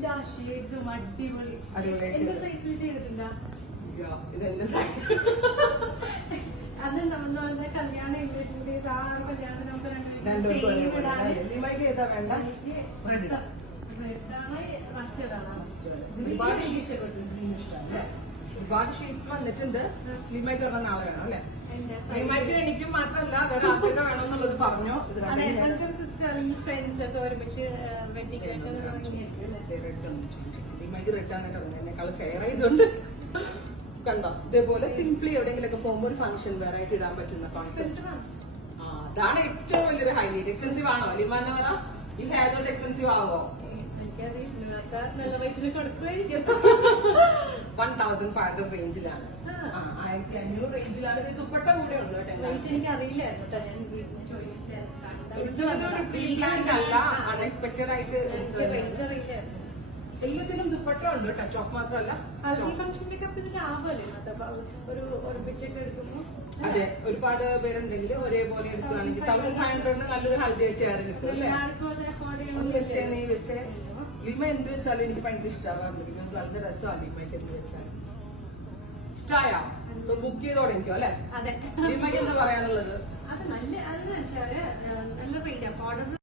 എല്ലാ ഷെയ്ഡ്സും അടിപൊളി. എന്റെ സൈസിൽ ചെയ്തിട്ടുണ്ടോ? ഇതെന്റെ സൈസ്. അത് നമ്മളെ കല്യാണം എൻഗേജ്മെന്റ് ആ കല്യാണത്തിന് നമുക്ക് ഒരുപാട് ഷീറ്റ്സ് വന്നിട്ടുണ്ട്. ലിമയ്ക്ക് പറഞ്ഞ നാളെ വേണം അല്ലെ? ലിമയ്ക്ക് എനിക്കും മാത്രമല്ല വേറെ ആദ്യമൊക്കെ വേണം എന്നുള്ളത് പറഞ്ഞു. സിസ്റ്റർ ഫ്രണ്ട്സ് ഒക്കെ ഒരുമിച്ച് ലിമയ്ക്ക് റിട്ടാന്നൊക്കെ പറഞ്ഞു. എന്നെക്കാളും ഫെയർ ആയതുകൊണ്ട് കണ്ടോ ഇതേപോലെ സിംപ്ലി എവിടെയെങ്കിലൊക്കെ പോകുമ്പോൾ ഒരു ഫംഗ്ഷൻ വേറെ ആയിട്ട് ഇടാൻ പറ്റുന്ന കോൺസെപ്റ്റ്. അതാണ് ഏറ്റവും വലിയൊരു ഹൈലൈറ്റ്. എക്സ്പെൻസീവ് ആണോ ലിമാനോ? ഈ ഹെയർ കൊണ്ട് എക്സ്പെൻസീവ് ആവോ? 1500 റേഞ്ചിലാണ്, 1500 റേഞ്ചിലാണ്. ദുപ്പട്ട കൂടെ ഉണ്ട് കേട്ടോ. അൺഎക്സ്പെക്ടഡ് ആയിട്ട് എല്ലാത്തിനും ദുപ്പട്ട ഉണ്ട് കേട്ടോ. ചോക്ക് മാത്രമല്ല അതെ. ഒരുപാട് പേരുണ്ടെങ്കിൽ ഒരേപോലെ എടുക്കുകയാണെങ്കിൽ 1500 നല്ലൊരു ഹൽദി ചെയർ കിട്ടും അല്ലേ? നീ വെച്ചേ ലിമ എന്ത് വെച്ചാലും എനിക്ക് ഭയങ്കര ഇഷ്ടമാവാറുണ്ട്. ബിക്കോസ് നല്ല രസമാണ് ലിമയ്ക്ക് എന്ത് വെച്ചാലും. ഇഷ്ടായ സോ ബുക്ക് ചെയ്ത് തുടങ്ങിക്കോ അല്ലെ? ലിമയ്ക്ക് എന്താ പറയാനുള്ളത്? അത് നല്ല